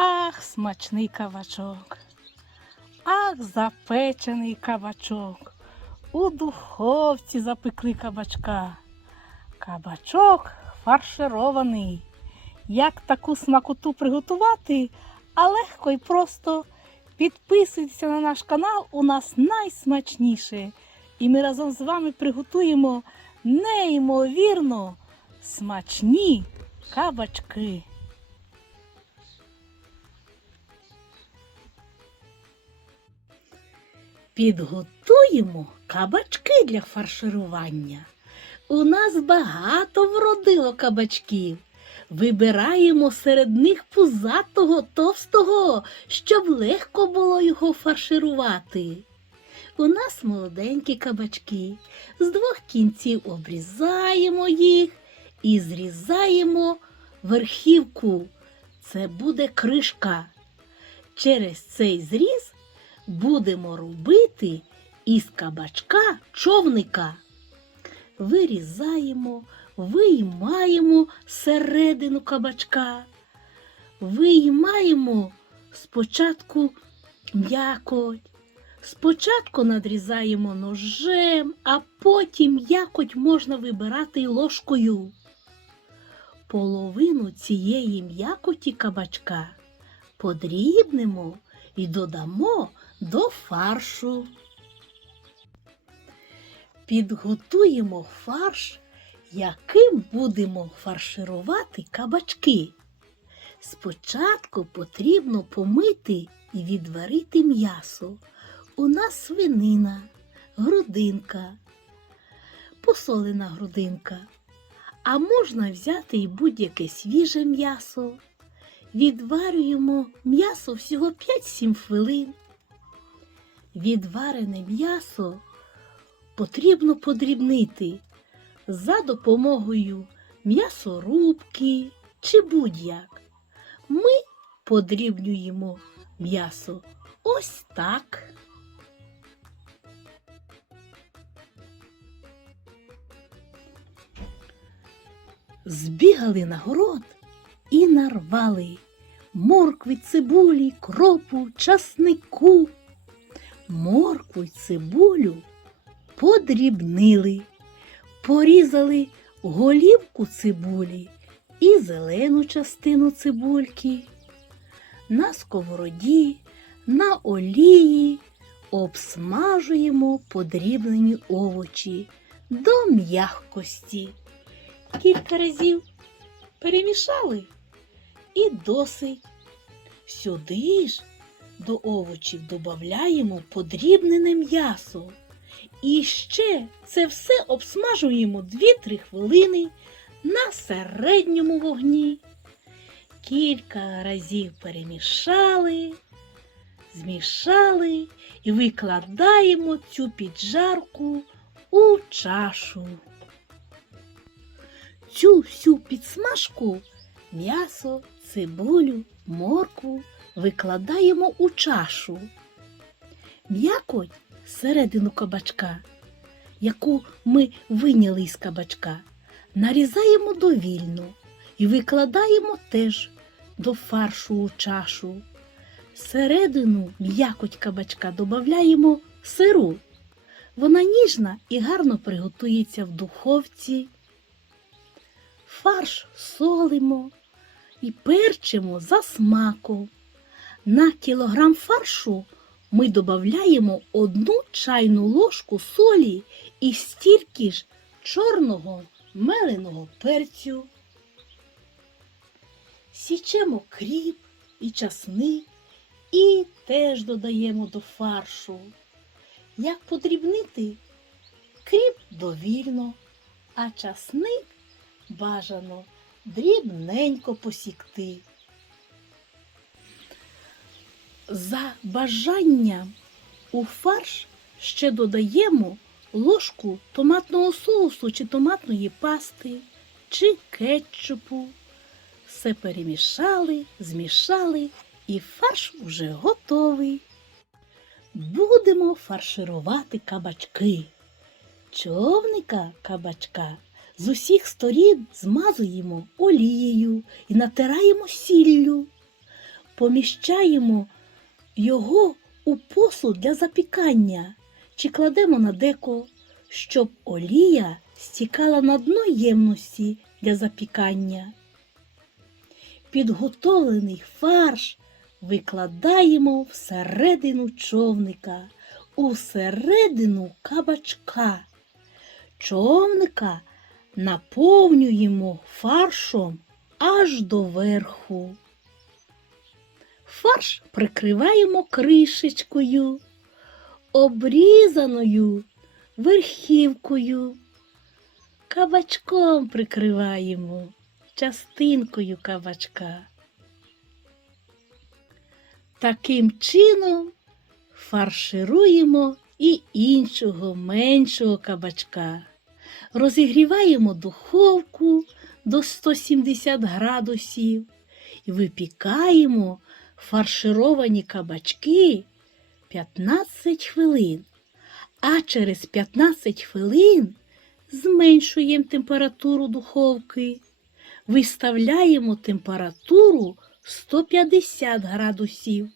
Ах, смачний кабачок. Ах, запечений кабачок. У духовці запекли кабачка. Кабачок фарширований. Як таку смакоту приготувати, а легко і просто підписуйтеся на наш канал, у нас найсмачніше. І ми разом з вами приготуємо неймовірно смачні кабачки. Підготуємо кабачки для фарширування. У нас багато вродило кабачків. Вибираємо серед них пузатого товстого, щоб легко було його фарширувати. У нас молоденькі кабачки. З двох кінців обрізаємо їх і зрізаємо верхівку. Це буде кришка. Через цей зріз будемо робити із кабачка човника. Вирізаємо, виймаємо середину кабачка. Виймаємо спочатку м'якоть. Спочатку надрізаємо ножем, а потім м'якоть можна вибирати ложкою. Половину цієї м'якоті кабачка подрібнемо і додамо до фаршу. Підготуємо фарш, яким будемо фарширувати кабачки. Спочатку потрібно помити і відварити м'ясо. У нас свинина, грудинка, посолена грудинка. А можна взяти і будь-яке свіже м'ясо. Відварюємо м'ясо всього 5-7 хвилин. Відварене м'ясо потрібно подрібнити за допомогою м'ясорубки чи будь-як. Ми подрібнюємо м'ясо ось так. Збігали на город і нарвали моркви, цибулі, кропу, часнику. Моркву й цибулю подрібнили, порізали голівку цибулі і зелену частину цибульки. На сковороді, на олії обсмажуємо подрібнені овочі до м'якості. Кілька разів перемішали і досить. Сюди ж до овочів додаємо подрібнене м'ясо. І ще це все обсмажуємо 2-3 хвилини на середньому вогні. Кілька разів перемішали, змішали і викладаємо цю піджарку у чашу. Цю всю підсмажку м'ясо, цибулю, моркву викладаємо у чашу. М'якоть середину кабачка, яку ми виняли із кабачка, нарізаємо довільно і викладаємо теж до фаршу у чашу. Середину м'якоть кабачка додаємо сиру. Вона ніжна і гарно приготується в духовці. Фарш солимо і перчимо за смаком. На кілограм фаршу ми додаємо одну чайну ложку солі і стільки ж чорного меленого перцю. Січемо кріп і часник і теж додаємо до фаршу. Як подрібнити? Кріп довільно, а часник бажано дрібненько посікти. За бажанням у фарш ще додаємо ложку томатного соусу чи томатної пасти, чи кетчупу. Все перемішали, змішали і фарш уже готовий. Будемо фарширувати кабачки. Човника кабачка з усіх сторін змазуємо олією і натираємо сіллю. поміщаємо його у посуд для запікання чи кладемо на деко, щоб олія стікала на дно ємності для запікання. Підготовлений фарш викладаємо всередину човника, усередину кабачка. Човника наповнюємо фаршом аж до верху. Фарш прикриваємо кришечкою, обрізаною верхівкою. Кабачком прикриваємо частинкою кабачка. Таким чином фаршируємо і іншого меншого кабачка. Розігріваємо духовку до 170 градусів і випікаємо фаршировані кабачки 15 хвилин. А через 15 хвилин зменшуємо температуру духовки. Виставляємо температуру 150 градусів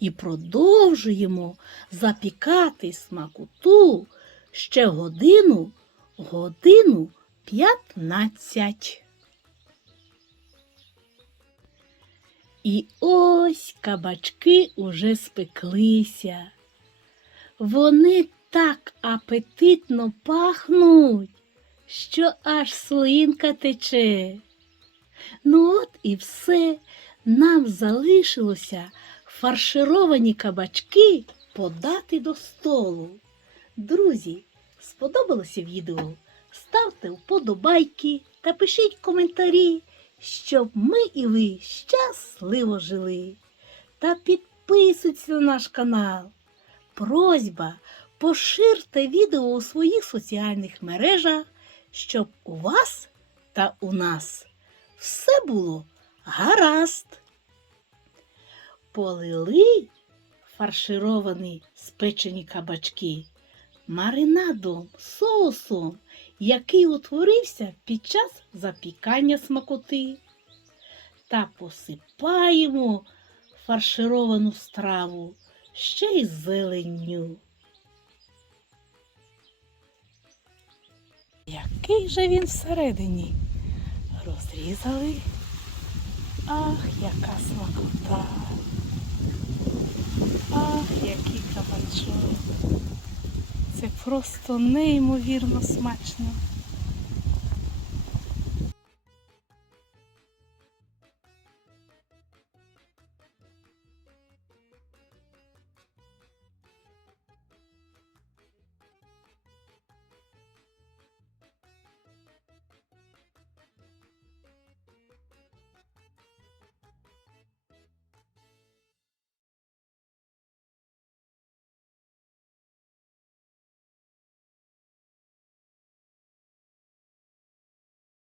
і продовжуємо запікати смакоту ще годину, годину 15. І ось кабачки уже спеклися. Вони так апетитно пахнуть, що аж слинка тече. Ну от і все. Нам залишилося фаршировані кабачки подати до столу. Друзі, сподобалося відео? Ставте вподобайки та пишіть коментарі, щоб ми і ви щасливо жили. Та підписуйтесь на наш канал. Просьба поширте відео у своїх соціальних мережах, щоб у вас та у нас все було гаразд. Полили фаршировані спечені кабачки маринадом, соусом, який утворився під час запікання смакоти. Та посипаємо фаршировану страву ще й зеленню. Який же він всередині? Розрізали. Ах, яка смакота. Ах, який кабачок. Це просто неймовірно смачно.